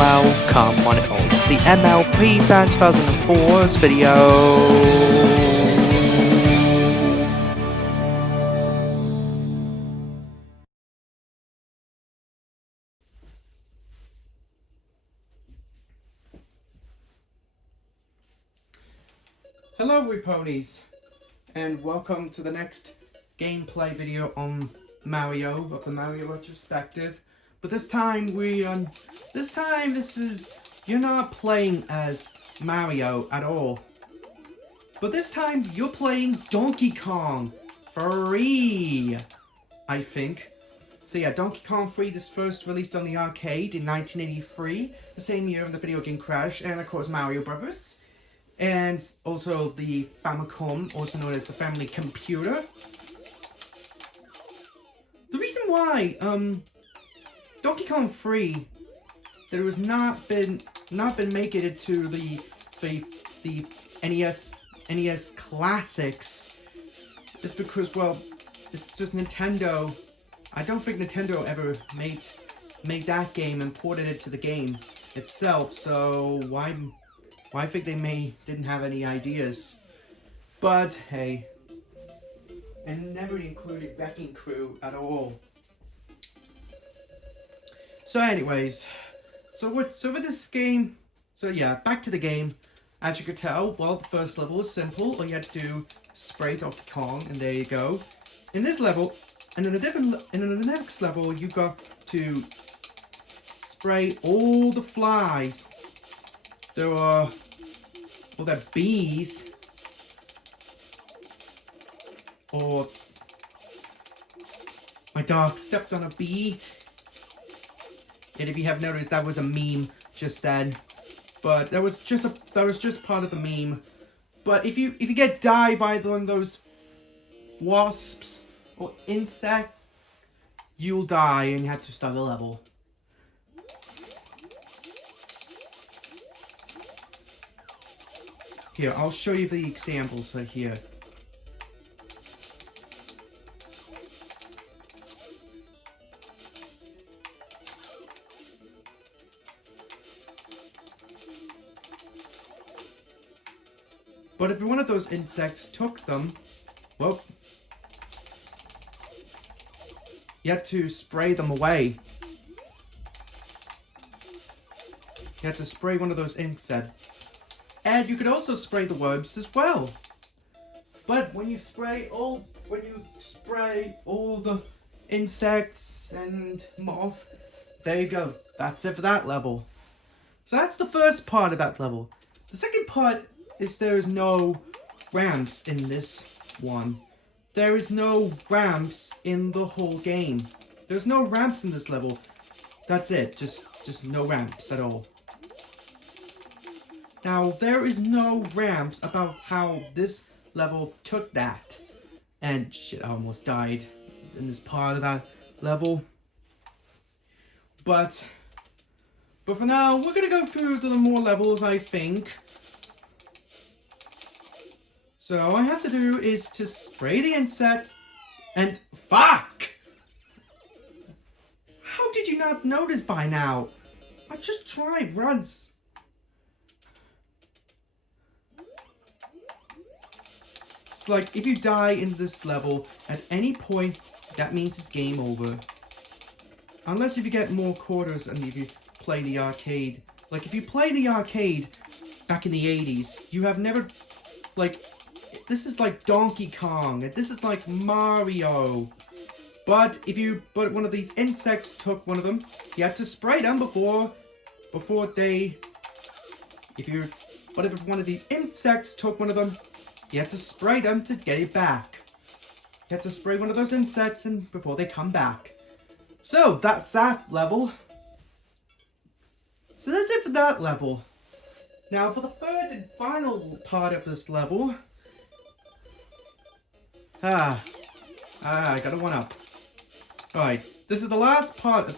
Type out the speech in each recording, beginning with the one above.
welcome on it all to the MLP Fan 2004's video. Hello Ponies, and welcome to the next gameplay video on Mario of the Mario retrospective. But this time you're not playing as Mario at all. But this time you're playing Donkey Kong free, I think. So yeah, Donkey Kong 3 was first released on the arcade in 1983, the same year of the video game Crash, and of course Mario Brothers. And also the Famicom, also known as the Family Computer. The reason why Donkey Kong 3 there was not been making it to the NES Classics is because, well, it's just Nintendo. I don't think Nintendo ever made that game and ported it to the game itself. So why I think they didn't have any ideas. But hey, and never included Wrecking Crew at all. So anyways, so with this game, so yeah, back to the game. As you could tell, well, the first level was simple. All you had to do, spray Donkey Kong, and there you go. In this level, and in the next level, you got to spray all the flies. There are all the bees, or my dog stepped on a bee. And if you have noticed, that was a meme just then, but that was just part of the meme. But if you get died by one of those wasps or insect, you'll die and you have to start the level. Here, I'll show you the examples right here. But if one of those insects took them, well, you had to spray them away. You had to spray one of those insects. And you could also spray the worms as well. But when you spray all the insects and moth, there you go. That's it for that level. So that's the first part of that level. The second part is there is no ramps in this one. There is no ramps in the whole game. There's no ramps in this level. That's it. Just no ramps at all. Now, there is no ramps about how this level took that. And shit, I almost died in this part of that level. But for now, we're gonna go through the more levels, I think. So all I have to do is to spray the insect and fuck! How did you not notice by now? I just tried once. It's like if you die in this level at any point, that means it's game over. Unless if you get more quarters and if you play the arcade. Like if you play the arcade back in the 80s, you have never, like, this is like Donkey Kong, and this is like Mario. But if one of these insects took one of them, you had to spray them before they, but if one of these insects took one of them, you had to spray them to get it back. You had to spray one of those insects and before they come back. So that's that level. So that's it for that level. Now for the third and final part of this level. I got a 1-up. Alright, this is the last part.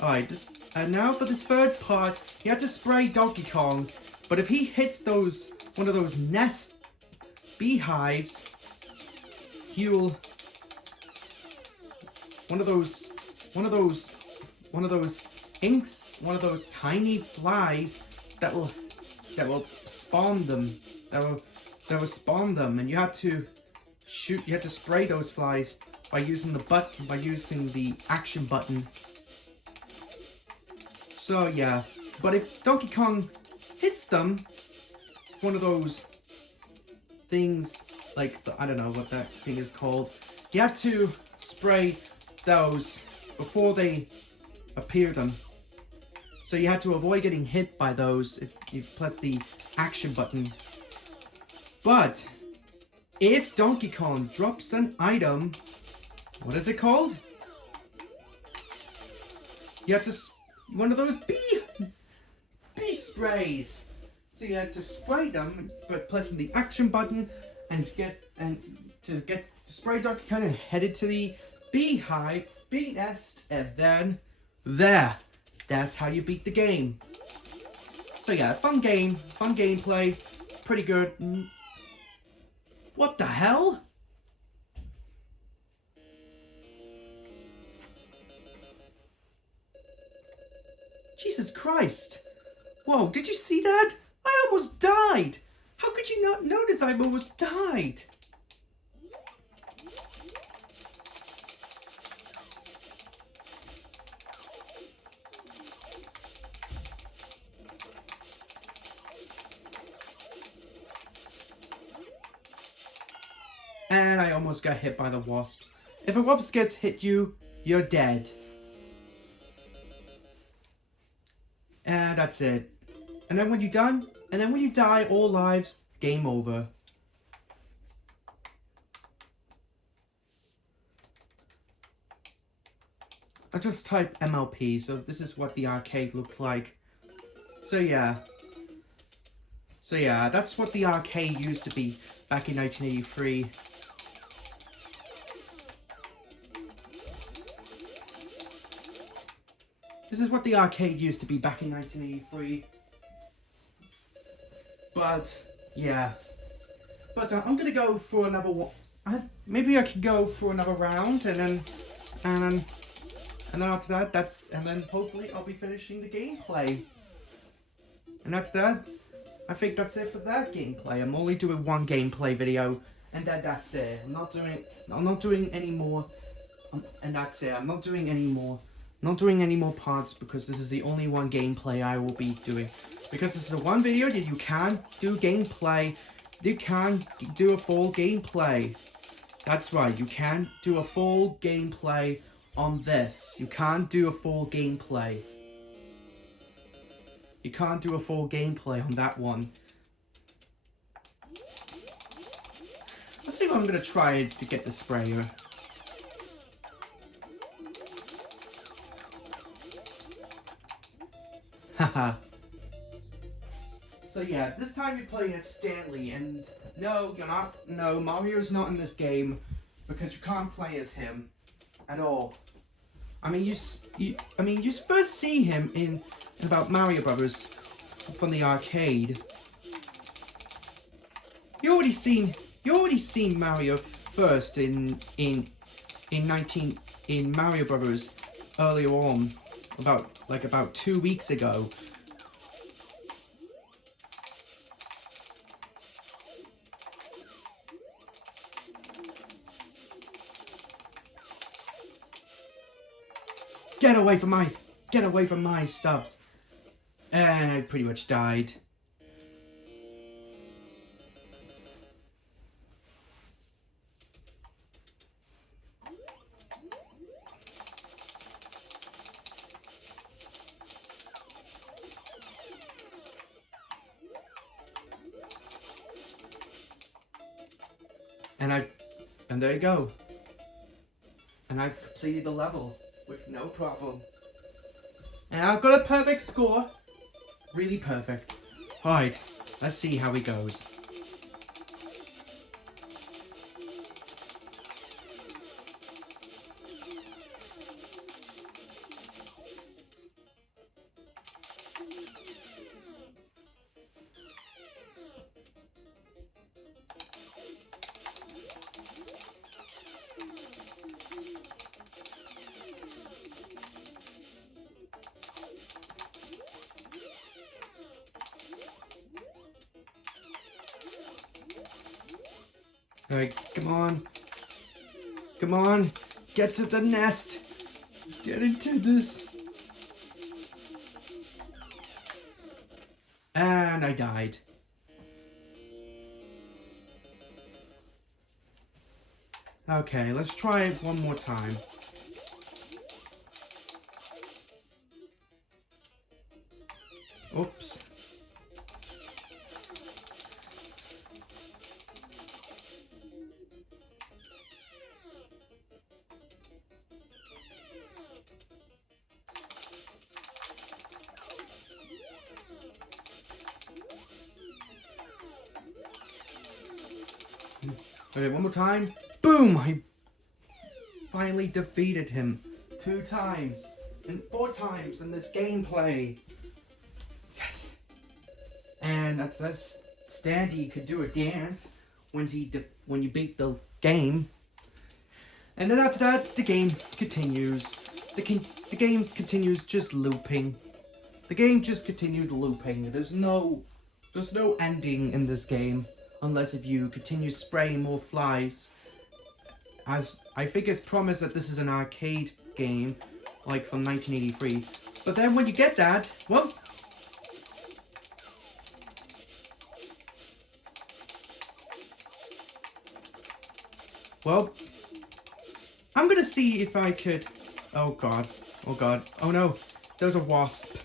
Alright, and now for this third part, you have to spray Donkey Kong. But if he hits one of those nest beehives, he'll one of those inks one of those tiny flies that will spawn them. That will spawn them, and you have to shoot. You have to spray those flies by using the action button. So yeah, but if Donkey Kong hits them, one of those things, like, I don't know what that thing is called, you have to spray those before they appear them. So you have to avoid getting hit by those if you press the action button. But if Donkey Kong drops an item, what is it called? You have to, one of those bee sprays. So you have to spray them by pressing the action button and to spray Donkey Kong and head it to the bee nest, and then that's how you beat the game. So yeah, fun gameplay, pretty good. What the hell? Jesus Christ! Whoa, did you see that? I almost died! How could you not notice I almost died? And I almost got hit by the wasps. If a wasp gets hit you, you're dead. And that's it. And then when you're done, and then when you die, all lives, game over. I just typed MLP, so this is what the arcade looked like. So yeah, that's what the arcade used to be back in 1983. This is what the arcade used to be back in 1983. But, yeah. But I'm gonna go for another one. Maybe I could go for another round, and then after that, and then hopefully I'll be finishing the gameplay. And after that, I think that's it for that gameplay. I'm only doing one gameplay video, and then that's it. I'm not doing any more, and that's it. I'm not doing any more. Not doing any more parts because this is the only one gameplay I will be doing. Because this is the one video that you can do gameplay. You can do a full gameplay. That's right, you can do a full gameplay on this. You can't do a full gameplay. You can't do a full gameplay on that one. Let's see if I'm gonna try to get the sprayer. Haha. So yeah, this time you're playing as Stanley, and no, you're not. No, Mario's not in this game because you can't play as him at all. I mean, you first see him in about Mario Brothers from the arcade. You already seen Mario first in Mario Brothers earlier on, about 2 weeks ago. Get away from my stuffs. And I pretty much died. And there you go. And I've completed the level with no problem. And I've got a perfect score. Really perfect. Alright, let's see how it goes. Alright, come on. Come on. Get to the nest. Get into this. And I died. Okay, let's try it one more time. Oops. Okay, one more time. Boom! I finally defeated him 2 times and 4 times in this gameplay. Yes. And that's Standy could do a dance when you beat the game. And then after that, the game continues. The game continues just looping. The game just continued looping. There's no ending in this game unless if you continue spraying more flies. As I think it's promised that this is an arcade game, like from 1983. But then when you get that, well, I'm gonna see if I could. Oh god, oh no, there's a wasp.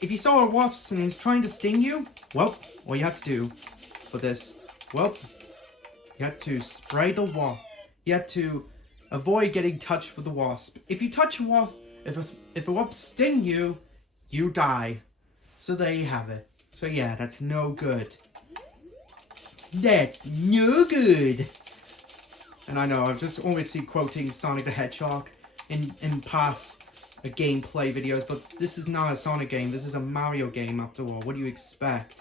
If you saw a wasp and it's trying to sting you, well, all you have to do for this, well, you have to spray the wasp. You have to avoid getting touched with the wasp. If you touch a wasp, if a wasp sting you, you die. So there you have it. So yeah, that's no good. That's no good. And I know, I've just always seen quoting Sonic the Hedgehog in past gameplay videos, but this is not a Sonic game, this is a Mario game after all. What do you expect?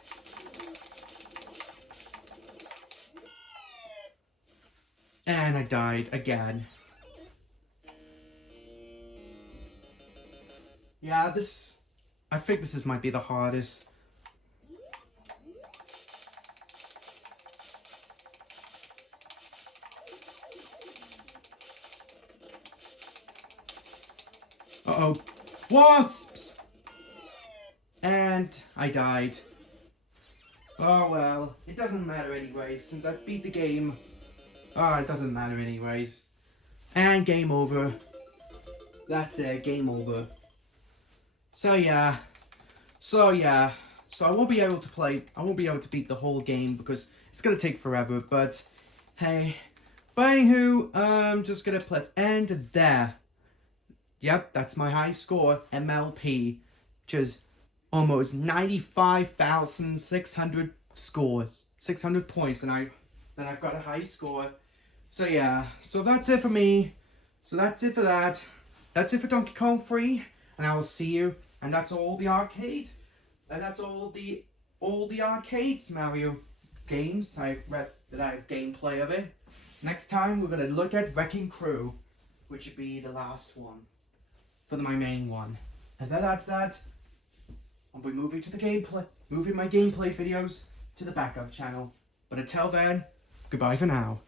And I died again. Yeah, I think this might be the hardest. Uh-oh. Wasps! And I died. Oh well, it doesn't matter anyway, since I beat the game. Oh, it doesn't matter anyways. And game over. That's it, game over. So yeah. So I won't be able to beat the whole game because it's gonna take forever, but hey. But anywho, I'm just gonna press end there. Yep, that's my high score, MLP, which is almost 95,600 scores, 600 points, and I've got a high score. So yeah, so that's it for me. So that's it for that. That's it for Donkey Kong 3, and I will see you. And that's all the arcade, and that's all the arcades Mario games that I have gameplay of it. Next time we're gonna look at Wrecking Crew, which would be the last one. For my main one. And then that's that. I'll be moving my gameplay videos to the backup channel. But until then, goodbye for now.